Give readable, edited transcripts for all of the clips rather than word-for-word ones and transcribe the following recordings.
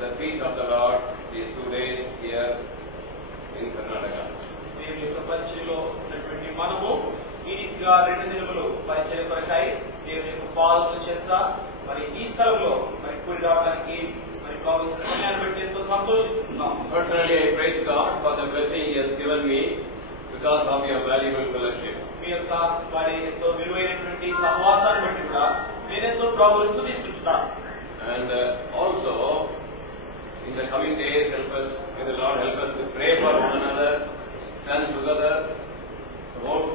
the feast of the Lord these 2 days here in Karnataka. దేవుని యొక్క పరిచయలో ఉన్నటువంటి మనము ఈ రీతిగా 2 దినములు పరిచయ కొరకై దేవుని యొక్క పాదముల చెంత మరి ఈ స్థలంలో మరి కూడి రావడానికి మరి భావించిన సమయాన్ని బట్టి ఎంతో సంతోషిస్తున్నాం. Personally, I praise God for the blessing He has given me because of your valuable fellowship. మీ యొక్క వారి ఎంతో విలువైనటువంటి సహవాసాన్ని బట్టి కూడా నేనెంతో ప్రభువుని స్తుతిస్తున్నాను. And also, in the coming days, may the Lord help us to pray for one another, stand together. The whole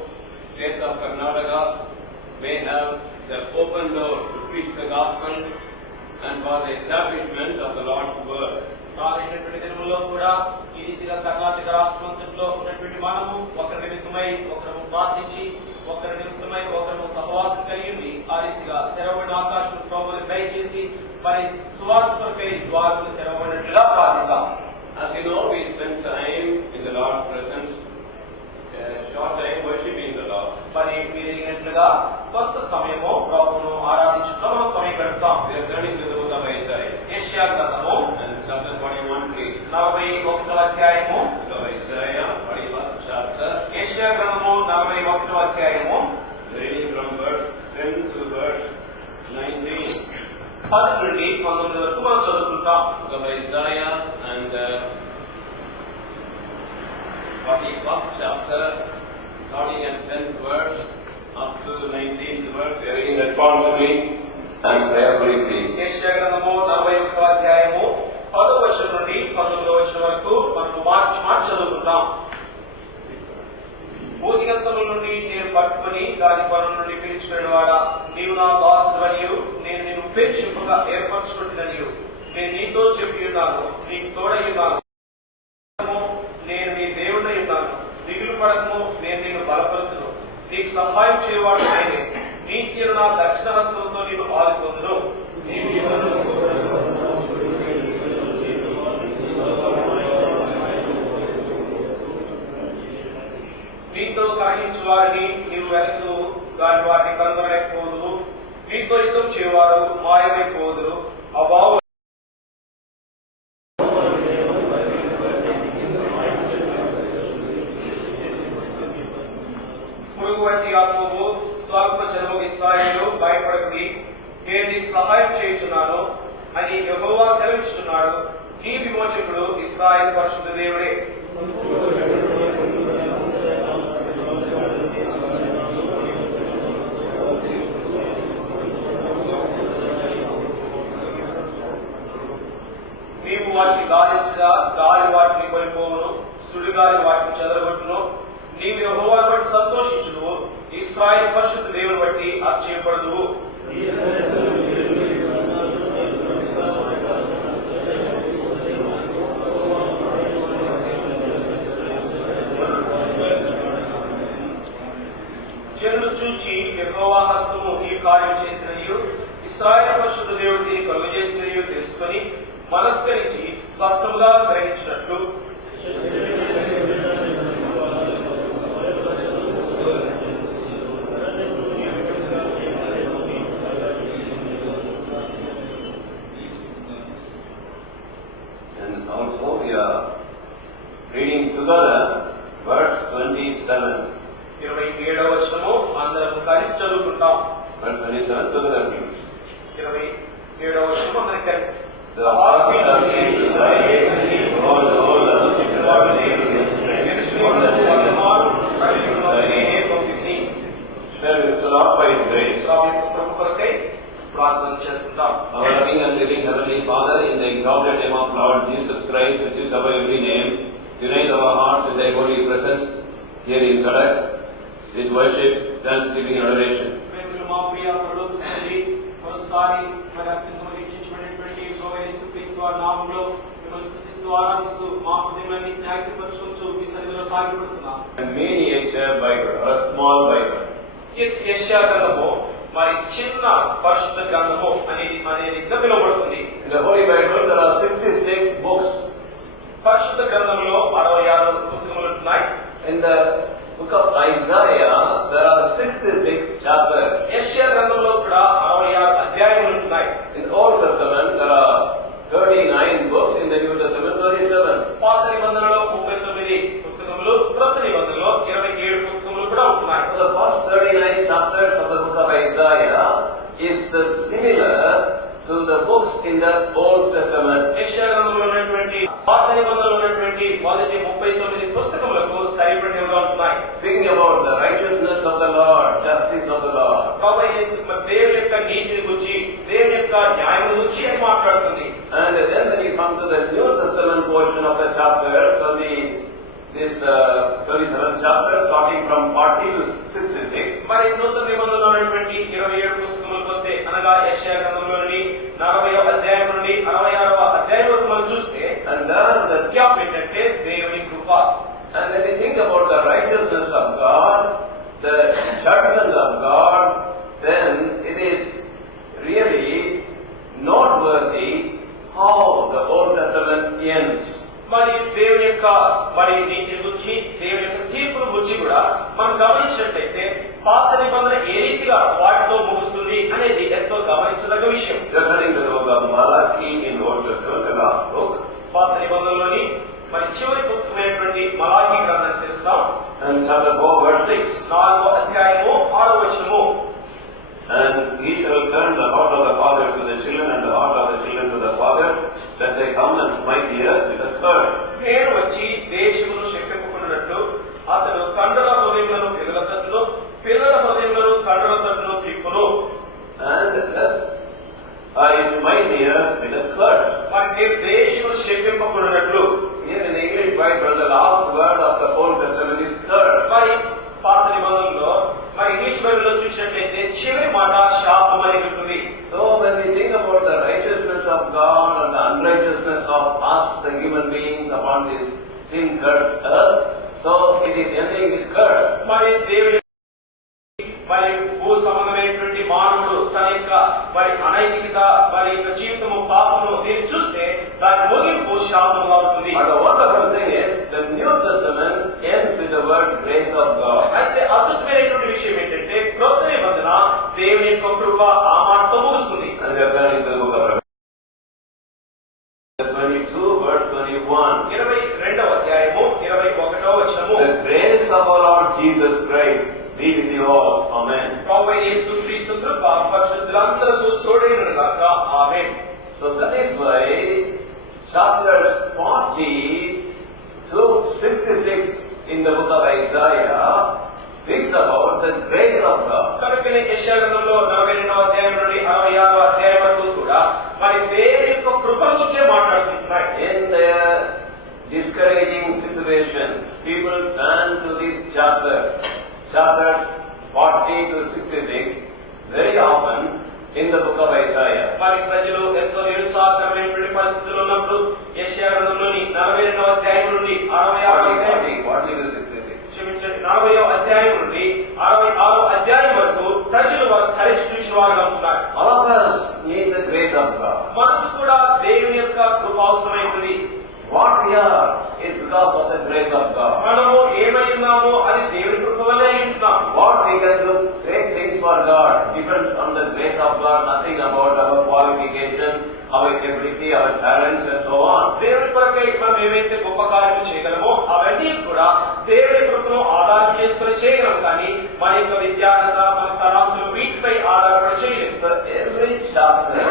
state of Karnataka may have the open door to preach the gospel and for the establishment of the Lord's word. రాబోయేటువంటి దినముల్లో కూడా ఈ రీతిగా కర్ణాటక రాష్ట్రంలో ఉన్నటువంటి మనము ఒకరి నిమిత్తమై ఒకరు ప్రార్థించి ఒకరి నిమిత్తమై ఒకరు సహవాసం కలిగి ఆ రీతిగా తెరవబడిన ఆకాశం ప్రభువుని దయచేసి మరి సువార్తకై ద్వారములు తెరవబడినట్లుగా ప్రార్థిద్దాం. As you know, we spend time in the Lord's presence, short time worshiping the Lord. మరి మీరు ఎరిగినట్లుగా కొంత సమయము ప్రభువును ఆరాధించడంలో మనం సమయం గడుపుతాం. We are turning to the book of Isaiah. యెషయా గ్రంథము And chapter 41, please. 41వ అధ్యాయము. Book of Isaiah, 41st chapter. యెషయా గ్రంథము 41వ అధ్యాయము. Reading from verse 10 to verse 19. 10 నుండి 19 వరకు మనం చదువుకుంటాం. Book of Isaiah and 41st chapter, starting at 10th verse up to 19th verse. We are reading responsibly and prayerfully, please. యెషయా గ్రంథము 41వ అధ్యాయము 10వ వచనం నుండి 19వ వచనం వరకు మనం మార్చి చదువుకుంటాం. భూదిగంతముల నుండి నేను పట్టుకుని దాని పనుల నుండి పిలుచుకుని వాడా, నీవు నా దాసుడనియు నేను నిన్ను ఉపేక్షింపగా ఏర్పరచుకుంటున్ననియు నేను నీతో చెప్పి ఉన్నాను, నీకు తోడై ఉన్నాను, నేను నీ దేవుడై ఉన్నాను, దిగులు పడకము, నేను నిన్ను బలపరుతును, నీకు సహాయం చేయవాడు నేనే, నీతిని నా దక్షిణ హస్తంతో నేను ఆదుకొందును, నీతో కలహించు వారిని నీవు వెనక్కు దాని వాటిని కనుగొనలేకపోదువు, నీతో యుద్ధం చేయవారు మాయమైపోదురు, అబావు పురుగు వంటి ఆత్మము స్వల్ప జనము ఇశ్రాయేలు భయపడకుడి, నేను నీకు సహాయం చేయుచున్నాను అని యెహోవా సెలవిస్తున్నాడు. నీ విమోచకుడు ఇశ్రాయేలు పరిశుద్ధ దేవుడే. నీవు వాటిని గాలించగా గాలి వాటిని కొనిపోవును, సుడిగాలి వాటిని చెదరగొట్టును. నీవు యెహోవాను బట్టి సంతోషించుదువు, ఇశ్రాయేలు పరిశుద్ధ దేవుని బట్టి ఆశ్చర్యపడదువు. జనులు చూచి యెహోవా హస్తము ఈ కార్యం చేసినయు ఇశ్రాయేలు పరిశుద్ధ దేవుడిని కలుగజేసినయు తెలుసుకొని మనస్కరించి స్పష్టంగా గ్రహించినట్లు And also we are reading together verse 27. 27వ వచనము అందరం కలిసి చదువుకుంటాం. Verse 27 together, please. 27వ వచనం అందరం కలిసి. The heart of Israel, all the Lord share with the Lord by His grace. ప్రార్థన చేస్తుంటాం. Our loving and living Heavenly Father, in the exalted name of Lord Jesus Christ, which is above every name, unite our hearts in Thy holy presence here in Gadak with worship, thanksgiving and adoration. ప్రేమలు మా ప్రియ ప్రభువు తండ్రి, మరోసారి మరి అత్యంత హెచ్చించబడినటువంటి ప్రభువైన యేసుక్రీస్తు వారి నామములో మిమ్మల్ని స్తుతిస్తూ ఆరాధిస్తూ మా హృదయాన్ని త్యాగపరచుచు మీ సన్నిధిలో సాగిపడుతున్నాం. A miniature Bible or a small Bible. యెషయా గ్రంథము మరి చిన్న పరిశుద్ధ గ్రంథము అనేది పిలువబడుతుంది. In the Holy Bible there are 66 books. పరిశుద్ధ గ్రంథంలో 66 పుస్తకములు ఉన్నాయి. In the book of Isaiah there are 66 chapters. యెషయా గ్రంథంలో కూడా 66 అధ్యాయములు ఉన్నాయి. In the Old Testament there are 39 books. the New Testament 27. పాత నిబంధనలో 39 పుస్తకములు, క్రొత్త నిబంధనలో 27 పుస్తకములు కూడా ఉంటున్నాయి. So the first 39 chapters of the book of Isaiah is similar to the books in the Old Testament. యెషయా గ్రంథంలో ఉన్నటువంటి పాత నిబంధనలో ఉన్నటువంటి మొదటి 39 పుస్తకములకు సరిపడినవిగా ఉంటున్నాయి. Speaking about the righteousness of the Lord, justice of the Lord. ప్రభువైన యేసు దేవుని యొక్క నీతిని గురించి, దేవుని యొక్క న్యాయం గురించి అని మాట్లాడుతుంది. And then when you come to the New Testament portion of the chapters, so this 37 chapters starting from 40 to 66. మరి నూతన నిబంధనలో ఉన్నటువంటి 27 పుస్తకములకు వస్తే, అనగా యెషయా గ్రంథంలోని 40వ అధ్యాయం నుండి 66వ అధ్యాయం వరకు మనం చూస్తే, And there the జ్ఞాపకం ఏంటంటే దేవుని కృప. And when you think about the righteousness of God, the judgment of God, then it is really noteworthy how the Old Testament ends. మరి దేవుని యొక్క మరి నీతి గురించి, దేవుని యొక్క తీర్పుల గురించి కూడా మనం గమనించినట్లయితే పాత నిబంధన ఏ రీతిగా వాటితో ముగుస్తుంది అనేది ఎంతో గమనించదగ్గ విషయం. Referring to the book of Malachi in Old Testament, the last book, పాత నిబంధనలోని మరి చివరి పుస్తకమైనటువంటి మలాఖీ గ్రంథాన్ని తెలుస్తాం. and chapter 4 verse 6. 4వ అధ్యాయము 6వ వచనము. And he shall turn the heart of the fathers to the children, and the heart of the children to the fathers, lest they come and smite the earth with a scourge. నేను వచ్చి దేశమును శపింపుకున్నట్లు అతడు తండ్రుల హృదయములను పిల్లల తట్టును, పిల్లల హృదయములను తండ్రుల తట్టును త్రిప్పును. And lest I smite the earth with a curse. మరి నేను దేశమును శపింపకున్నట్లు. Here in the English Bible, the last word of the Old Testament is curse. మరి పాత నిబంధనలో మరి ఇంగ్లీష్ బైబిల్లో చూసినట్లయితే చివరి మాట శాపం అని ఉంటుంది. So when we think about the righteousness of God and the unrighteousness of us, the human beings, upon this sin-cursed earth, so it is ending with curse. మరి దేవుని మరి భూ సంబంధమైనటువంటి మానవుడు తన యొక్క మరి అనైతికత, మరి యొక్క జీవితము, పాపము దీన్ని చూస్తే దాని ముగింపు శాపంగా ఉంటుంది. But the wonderful thing is, the New Testament ends with the word grace of God. అయితే అద్భుతమైనటువంటి విషయం ఏంటంటే క్రొత్త నిబంధన దేవుని యొక్క కృప ఆ మాటతో ముగుస్తుంది. And we are turning to the book of Revelation 22 verse 21. 22వ అధ్యాయము 21వ వచనము. The grace of our Lord Jesus Christ be with you all. Amen. ప్రభువైన యేసుక్రీస్తు కృప పరిశుద్ధులందరితో తోడైనను గాక. ఆమేన్. So that is why chapters 40 to 66 in the book of Isaiah speaks about the grace of God. కనుకనే యెషయా గ్రంథంలో 42వ అధ్యాయం నుండి 66వ అధ్యాయం వరకు కూడా మరి దేవుని యొక్క కృప గురించే మాట్లాడుతున్నాయి. In their discouraging situations, people turn to these chapters 40 to 66, very often in the book of Isaiah. మరి ప్రజలు ఎంతో నిరుత్సాహకరమైనటువంటి పరిస్థితుల్లో ఉన్నప్పుడు యెషయా గ్రంథంలోని 42వ అధ్యాయం నుండి 66వ అధ్యాయం 40 to 66. క్షమించండి 40వ అధ్యాయం నుండి 66వ అధ్యాయం వరకు ప్రజలు వారు తరచి చూసిన వారుగా ఉంటున్నారు. All of us need the grace of God. మనకు కూడా దేవుని యొక్క కృప అవసరమైనది. What we are is because of the grace of God. మనము ఏమై ఉన్నామో అది దేవుని కృప వల్లే ఉంటున్నాం. What we can do great things for God depends on the grace of God, nothing about our qualification, our ability, our talents and so on. దేవుని కొరకై మనం ఏవైతే గొప్ప కార్యలు చేయగలమో అవన్నీ కూడా దేవుని కృపను ఆధారం చేసుకుని చేయగలం, కానీ మన యొక్క విద్యార్హత, మన తలాంతులు వీటిపై ఆధారపడి చేయలేదు. So every chapter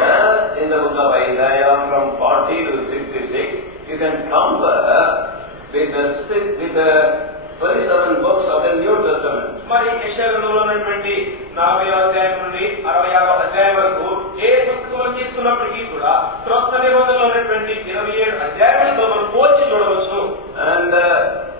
in the book of Isaiah from 40 to 66, you can compare with the 27 books of the New Testament. మరి యెషయా గ్రంథంలో ఉన్నటువంటి 40వ అధ్యాయం నుండి 66వ అధ్యాయం వరకు ఏ పుస్తకంలో తీసుకున్నప్పటికీ కూడా క్రొత్త నిబంధనలో ఉన్నటువంటి 27 అధ్యాయాలతో మనం పోల్చి చూడవచ్చు. And the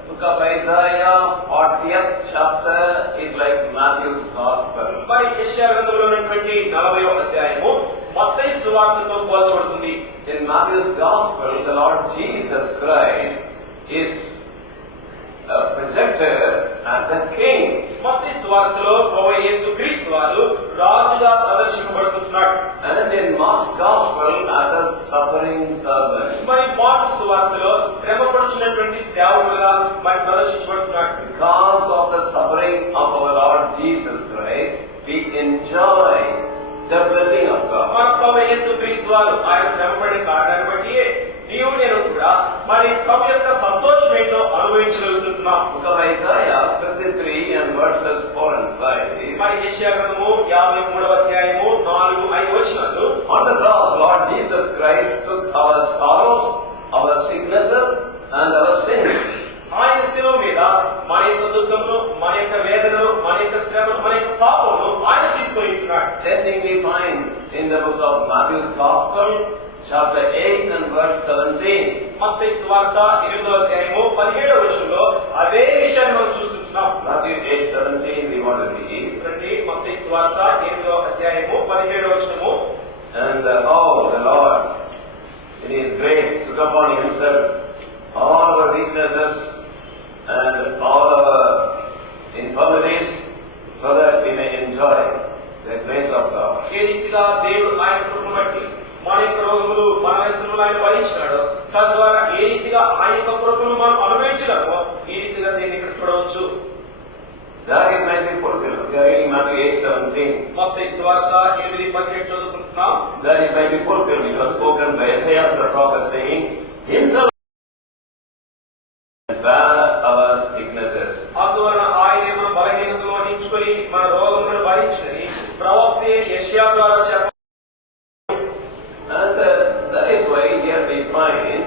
book of Isaiah 40th chapter is like Matthew's Gospel. మరి యెషయా గ్రంథంలో ఉన్నటువంటి 40వ అధ్యాయము మత్తయి సువార్తతో పోల్చబడుతుంది. In Matthew's Gospel, the Lord Jesus Christ is projected as a king. మత్తయి సువార్తలో ప్రభువైన యేసుక్రీస్తు వారు రాజుగా ప్రదర్శించబడుతున్నాడు. And in Mark's Gospel as a suffering servant. మరి మార్కు సువార్తలో శ్రమపడుచున్నటువంటి సేవకులుగా మరి ప్రదర్శించబడుతున్నాడు. Because of the suffering of our Lord Jesus Christ, we enjoy the blessing of God. మన ప్రభువైన యేసుక్రీస్తు వారు ఆయన శ్రమపడిన కారణాన్ని బట్టి నీవు నేను అనుభవించగలుగుతున్నాం. Book of Isaiah 53 and verses 4 and 5. మరి యెషయా గ్రంథము 53వ అధ్యాయము 4-5 వచనాలు. On the cross, Lord Jesus Christ took our sorrows, our sicknesses and our sins. ఆయన శిలువ మీద మన యొక్క దుఃఖమును, మన యొక్క వేదనలు, మన యొక్క శ్రమను, మన యొక్క పాపమును ఆయన తీసుకొని ఉంటున్నాడు. Same thing we find in the book of Matthew's Gospel, chapter 8 and verse 17. మత్తయి సువార్త 8వ అధ్యాయము 17వ వచనంలో అదే విషయాన్ని మనం చూస్తున్నాం. Matthew 8:17 we want to read. రండి మత్తయి సువార్త 8వ అధ్యాయము 17వ వచనము. And the Lord in His grace took upon Himself all our weaknesses and all our infirmities so that we may enjoy the grace of God. ఏ రీతిగా దేవుడు ఆయన కృపను బట్టి మన యొక్క రోగములు, మన వ్యసనములు ఆయన భరించినాడు. తద్వారా ఏ రీతిగా ఆయన యొక్క కృపను మనం అనుభవించగలమో ఈ రీతిగా దీన్ని ఇక్కడ చూడవచ్చు. That it might be fulfilled. We are reading Matthew 8:17. మత్తయి సువార్త 8:17 చదువుకుంటున్నాం. That it might be fulfilled. It was spoken by Isaiah the prophet saying, Himself bear our sicknesses. అందువలన ఆయన మన బలహీనతను వహించుకొని మన రోగములను భరించని ప్రవక్త యెషయా ద్వారా చెప్ప. And that is why here we find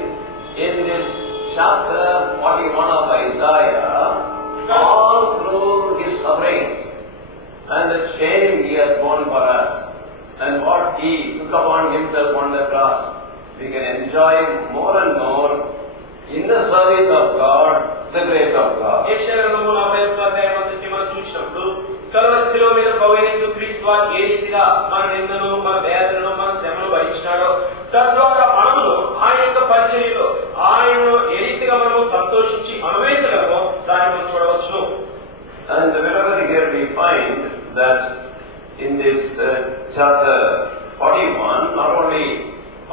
in this chapter 41 of Isaiah, all through His sufferings and the shame He has borne for us and what He took upon Himself on the cross, we can enjoy more and more in the service of God, the grace of God. యెషయా గ్రంథము 41వ అధ్యాయం నుంచి మనం చూసినప్పుడు Calvary శిలువ మీద ప్రభువైన యేసుక్రీస్తు వారు ఏ రీతిగా మన నిందను, మన వేదనను, మన శ్రమను భరించినాడో తద్వారా మనము ఆయన యొక్క పరిచర్యలో ఆయనను ఏ రీతిగా మనము సంతోషించి అనుభవించగలమో దాన్ని మనం చూడవచ్చును. And wherever here we find that in this chapter 41, not only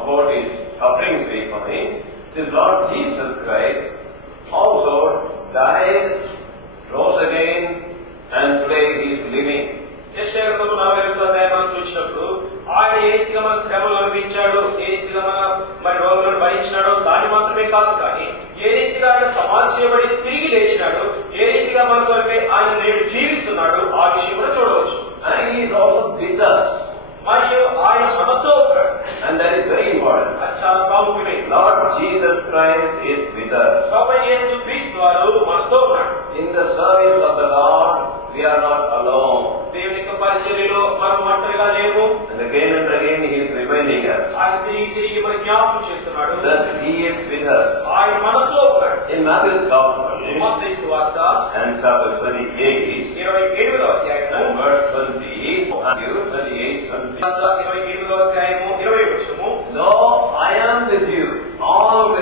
about His sufferings we find, this Lord Jesus Christ also died, rose again, and today He is living. యెషయా గ్రంథము 41వ అధ్యాయం మనం చూసినప్పుడు ఆయన ఏ రీతిగా మన శ్రమలు అనుభవించాడు, ఏ రీతిగా మన రోగులను భరించినాడో దాన్ని మాత్రమే కాదు, కానీ ఏ రీతిగా ఆయన సమాధి చేయబడి తిరిగి లేచినాడు, ఏ రీతిగా మన కొరకే ఆయన నేడు జీవిస్తున్నాడు, ఆ విషయం కూడా చూడవచ్చు. And He is also with us. మరియు ఆయన మనతో ఉన్నాడు. And that is very important. అది చాలా ప్రాముఖ్యమే. Lord Jesus Christ is with us. ప్రభువైన యేసుక్రీస్తు వారు మనతో ఉన్నాడు. In the service of the Lord, we are not alone. దేవుని యొక్క పరిచర్యలో మనం ఒంటరిగా లేము. And again He is reminding us ఆయన తిరిగి మన జ్ఞాపకం చేస్తున్నాడు that He is with us. ఆయన మనతో ఉన్నాడు. In Matthew's Gospel, మత్తయి సువార్త and chapter 28, 27వ అధ్యాయము and verse 20, Matthew 28:20. 27వ అధ్యాయము 20వ వచనము. Though I am with you all the